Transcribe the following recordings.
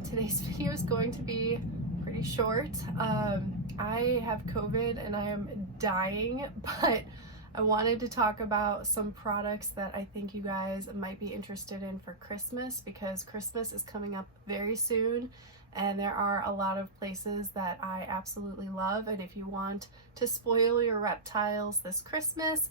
Today's video is going to be pretty short. I have COVID and I am dying, but I wanted to talk about some products that I think you guys might be interested in for Christmas, because Christmas is coming up very soon and there are a lot of places that I absolutely love. And if you want to spoil your reptiles this Christmas,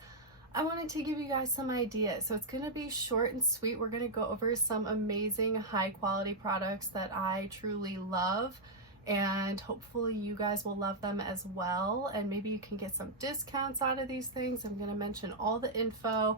I wanted to give you guys some ideas. So it's going to be short and sweet. We're going to go over some amazing high quality products that I truly love, and hopefully you guys will love them as well, and maybe you can get some discounts out of these things. I'm going to mention all the info.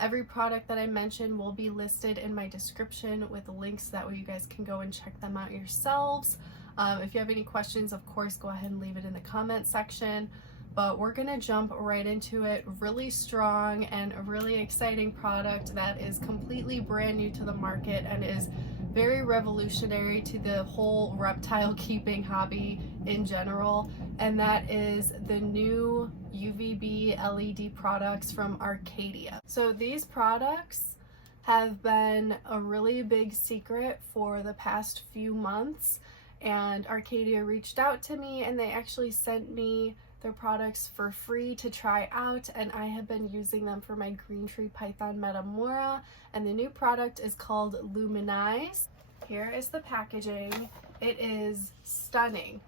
Every product that I mention will be listed in my description with links, that way you guys can go and check them out yourselves. If you have any questions, of course, go ahead and leave it in the comment section. But we're gonna jump right into it. Really strong and a really exciting product that is completely brand new to the market and is very revolutionary to the whole reptile keeping hobby in general, and that is the new UVB LED products from Arcadia. So these products have been a really big secret for the past few months, and Arcadia reached out to me and they actually sent me their products for free to try out, and I have been using them for my green tree python metamora, and the new product is called Luminize. Here is the packaging. It is stunning,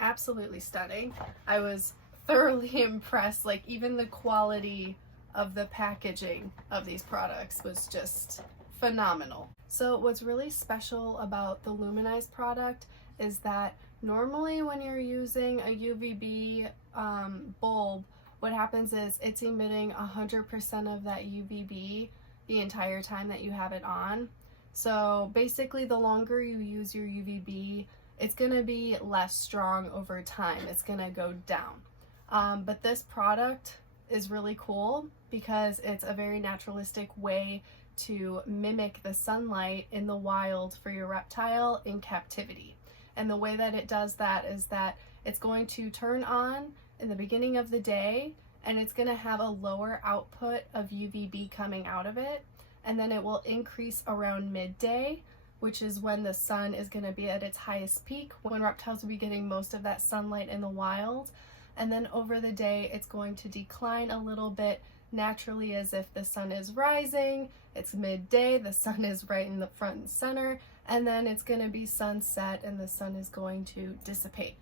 absolutely stunning. I was thoroughly impressed. Like, even the quality of the packaging of these products was just phenomenal. So what's really special about the Luminize product is that normally when you're using a UVB bulb, what happens is it's emitting 100% of that UVB the entire time that you have it on. So basically, the longer you use your UVB, it's going to be less strong over time. It's going to go down. But this product is really cool because it's a very naturalistic way to mimic the sunlight in the wild for your reptile in captivity. And the way that it does that is that it's going to turn on in the beginning of the day, and it's going to have a lower output of UVB coming out of it, and then it will increase around midday, which is when the sun is going to be at its highest peak, when reptiles will be getting most of that sunlight in the wild. And then over the day it's going to decline a little bit naturally, as if the sun is rising, it's midday, the sun is right in the front and center, and then it's going to be sunset and the sun is going to dissipate.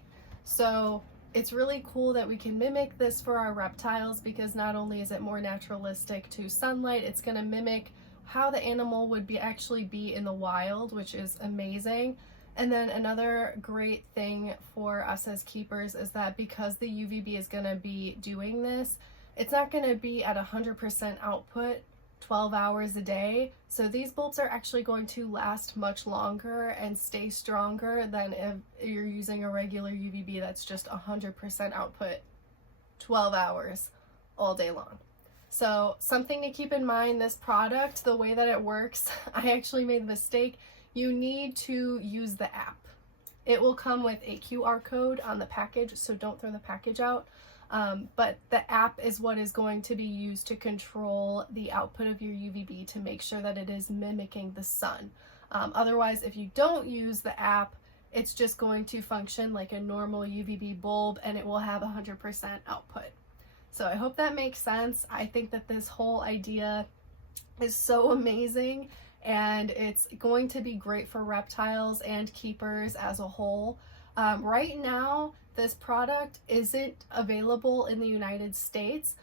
So it's really cool that we can mimic this for our reptiles, because not only is it more naturalistic to sunlight, it's going to mimic how the animal would actually be in the wild, which is amazing. And then another great thing for us as keepers is that because the UVB is going to be doing this, it's not going to be at 100% output 12 hours a day. So these bulbs are actually going to last much longer and stay stronger than if you're using a regular UVB that's just 100% output 12 hours all day long. So something to keep in mind, this product, the way that it works, I actually made the mistake. You need to use the app. It will come with a QR code on the package, so don't throw the package out. But the app is what is going to be used to control the output of your UVB to make sure that it is mimicking the sun. Otherwise, if you don't use the app, it's just going to function like a normal UVB bulb and it will have 100% output. So I hope that makes sense. I think that this whole idea is so amazing, and it's going to be great for reptiles and keepers as a whole. Right now, this product isn't available in the United States.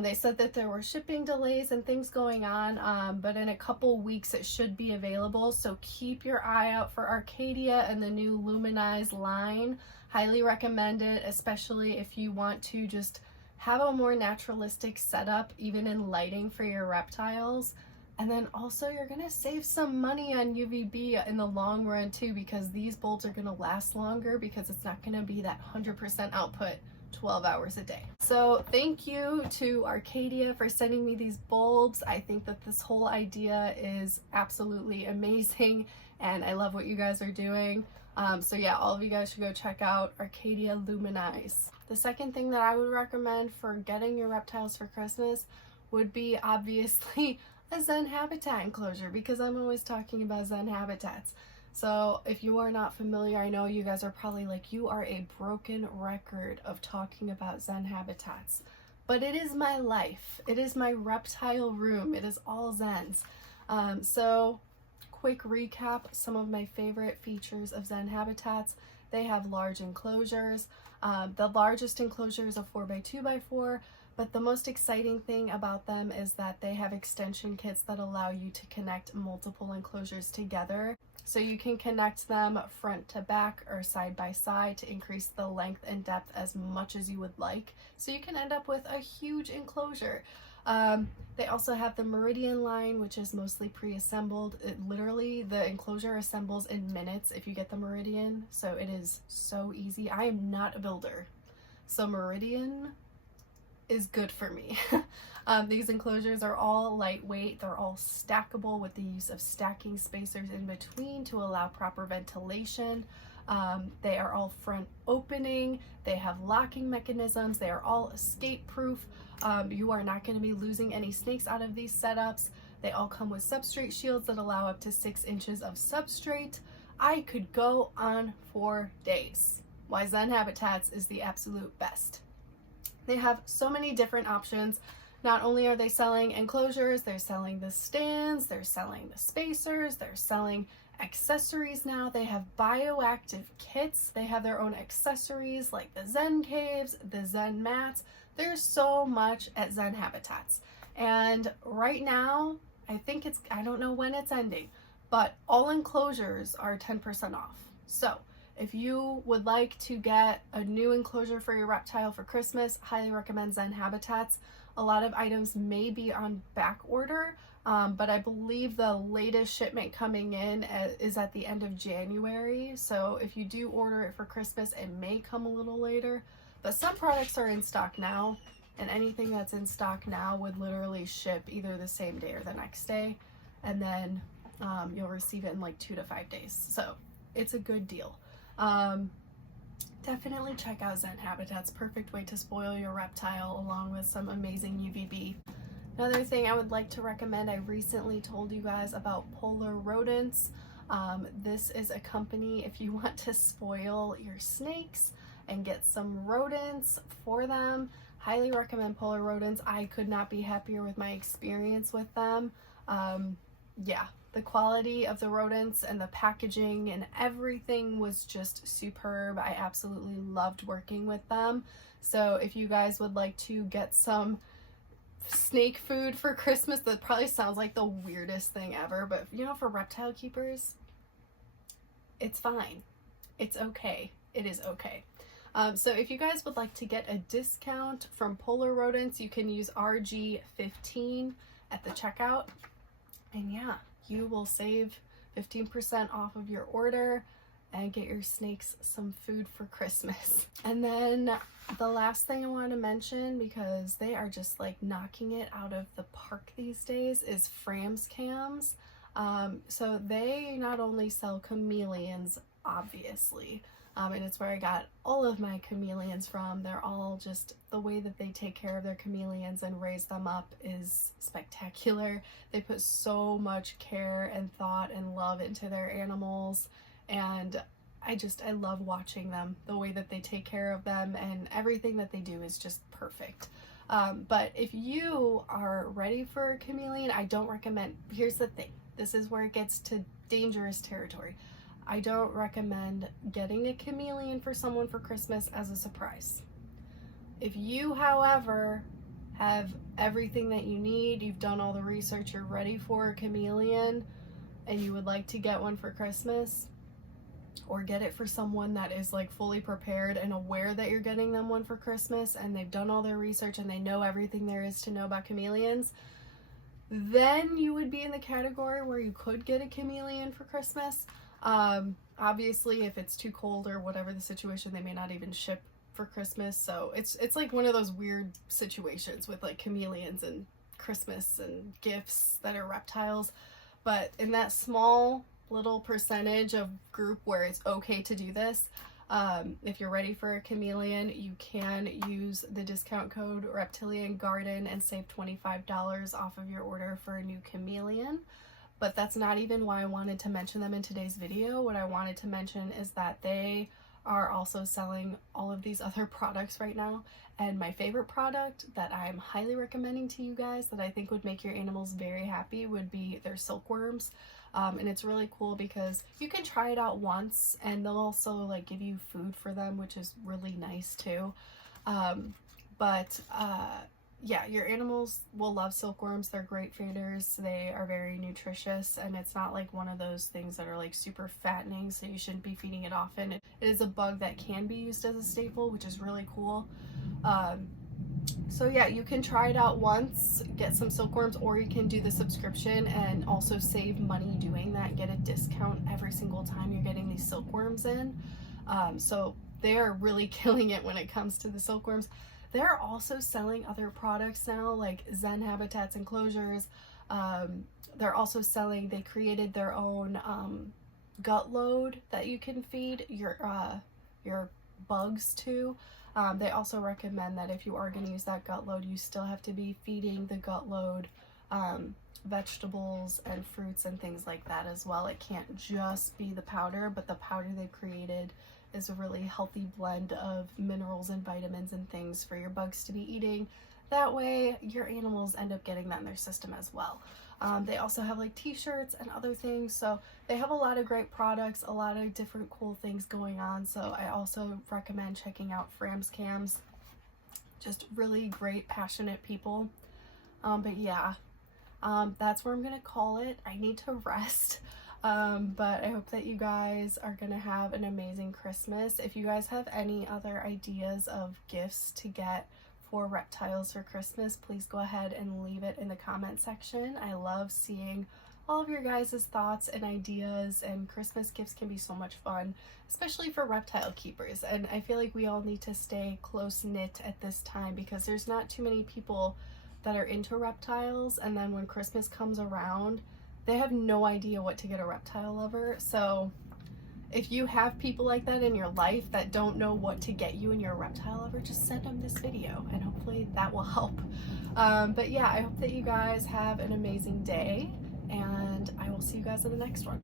They said that there were shipping delays and things going on, but in a couple weeks it should be available. So keep your eye out for Arcadia and the new Luminize line. Highly recommend it, especially if you want to just have a more naturalistic setup, even in lighting for your reptiles. And then also you're going to save some money on UVB in the long run too, because these bulbs are going to last longer because it's not going to be that 100% output 12 hours a day. So thank you to Arcadia for sending me these bulbs. I think that this whole idea is absolutely amazing and I love what you guys are doing. So yeah, all of you guys should go check out Arcadia Luminize. The second thing that I would recommend for getting your reptiles for Christmas would be obviously a Zen Habitat enclosure, because I'm always talking about Zen Habitats. So if you are not familiar, I know you guys are probably like, you are a broken record of talking about Zen Habitats. But it is my life. It is my reptile room. It is all Zens. So quick recap, some of my favorite features of Zen Habitats. They have large enclosures. The largest enclosure is a 4x2x4, but the most exciting thing about them is that they have extension kits that allow you to connect multiple enclosures together. So you can connect them front to back or side by side to increase the length and depth as much as you would like. So you can end up with a huge enclosure. They also have the Meridian line, which is mostly pre-assembled. Literally, the enclosure assembles in minutes if you get the Meridian. So it is so easy. I am not a builder, so Meridian is good for me. These enclosures are all lightweight. They're all stackable with the use of stacking spacers in between to allow proper ventilation. They are all front opening. They have locking mechanisms. They are all escape proof. You are not going to be losing any snakes out of these setups. They all come with substrate shields that allow up to 6 inches of substrate. I could go on for days. Why Zen Habitats is the absolute best. They have so many different options. Not only are they selling enclosures, they're selling the stands, they're selling the spacers, they're selling accessories now. They have bioactive kits. They have their own accessories like the Zen caves, the Zen mats. There's so much at Zen Habitats. And right now, I don't know when it's ending, but all enclosures are 10% off. So if you would like to get a new enclosure for your reptile for Christmas, highly recommend Zen Habitats. A lot of items may be on back order, but I believe the latest shipment coming in is at the end of January. So if you do order it for Christmas, it may come a little later. But some products are in stock now, and anything that's in stock now would literally ship either the same day or the next day. And then you'll receive it in like 2 to 5 days. So it's a good deal. Definitely check out Zen Habitat's perfect way to spoil your reptile along with some amazing UVB. Another thing I would like to recommend, I recently told you guys about PolarRodents. This is a company if you want to spoil your snakes and get some rodents for them. Highly recommend PolarRodents. I could not be happier with my experience with them. Yeah, the quality of the rodents and the packaging and everything was just superb. I absolutely loved working with them. So if you guys would like to get some snake food for Christmas, that probably sounds like the weirdest thing ever, but you know, for reptile keepers, it's fine. It's okay. It is okay. So if you guys would like to get a discount from PolarRodents, you can use RG15 at the checkout. And yeah, you will save 15% off of your order and get your snakes some food for Christmas. And then the last thing I want to mention, because they are just like knocking it out of the park these days, is Fram's Cams. So they not only sell chameleons, obviously, and it's where I got all of my chameleons from. They're all just, the way that they take care of their chameleons and raise them up is spectacular. They put so much care and thought and love into their animals, and I love watching them. The way that they take care of them and everything that they do is just perfect. But if you are ready for a chameleon, I don't recommend, here's the thing, this is where it gets to dangerous territory. I don't recommend getting a chameleon for someone for Christmas as a surprise. If you, however, have everything that you need, you've done all the research, you're ready for a chameleon, and you would like to get one for Christmas, or get it for someone that is like fully prepared and aware that you're getting them one for Christmas, and they've done all their research and they know everything there is to know about chameleons, then you would be in the category where you could get a chameleon for Christmas. Obviously, if it's too cold or whatever the situation, they may not even ship for Christmas. So it's like one of those weird situations with like chameleons and Christmas and gifts that are reptiles. But in that small little percentage of group where it's okay to do this, if you're ready for a chameleon, you can use the discount code Reptilian Garden and save $25 off of your order for a new chameleon. but that's not even why I wanted to mention them in today's video. What I wanted to mention is that they are also selling all of these other products right now, and my favorite product that I'm highly recommending to you guys that I think would make your animals very happy would be their silkworms. And it's really cool because you can try it out once, and they'll also like give you food for them, which is really nice too. Yeah, your animals will love silkworms. They're great feeders. They are very nutritious, and it's not like one of those things that are like super fattening, so you shouldn't be feeding it often. It is a bug that can be used as a staple, which is really cool. So yeah, you can try it out once, get some silkworms, or you can do the subscription and also save money doing that, get a discount every single time you're getting these silkworms in. So they are really killing it when it comes to the silkworms. They're also selling other products now, like Zen Habitats enclosures. They're also selling, they created their own gut load that you can feed your bugs to. They also recommend that if you are going to use that gut load, you still have to be feeding the gut load vegetables and fruits and things like that as well. It can't just be the powder, but the powder they've created is a really healthy blend of minerals and vitamins and things for your bugs to be eating. That way your animals end up getting that in their system as well. They also have like t-shirts and other things, so they have a lot of great products, a lot of different cool things going on. So I also recommend checking out Fram's Cams. Just really great, passionate people. But yeah, that's where I'm gonna call it. I need to rest. But I hope that you guys are gonna have an amazing Christmas. If you guys have any other ideas of gifts to get for reptiles for Christmas, please go ahead and leave it in the comment section. I love seeing all of your guys' thoughts and ideas, and Christmas gifts can be so much fun, especially for reptile keepers. And I feel like we all need to stay close-knit at this time because there's not too many people that are into reptiles, and then when Christmas comes around, they have no idea what to get a reptile lover. So if you have people like that in your life that don't know what to get you and you're a reptile lover, just send them this video and hopefully that will help. But yeah, I hope that you guys have an amazing day, and I will see you guys in the next one.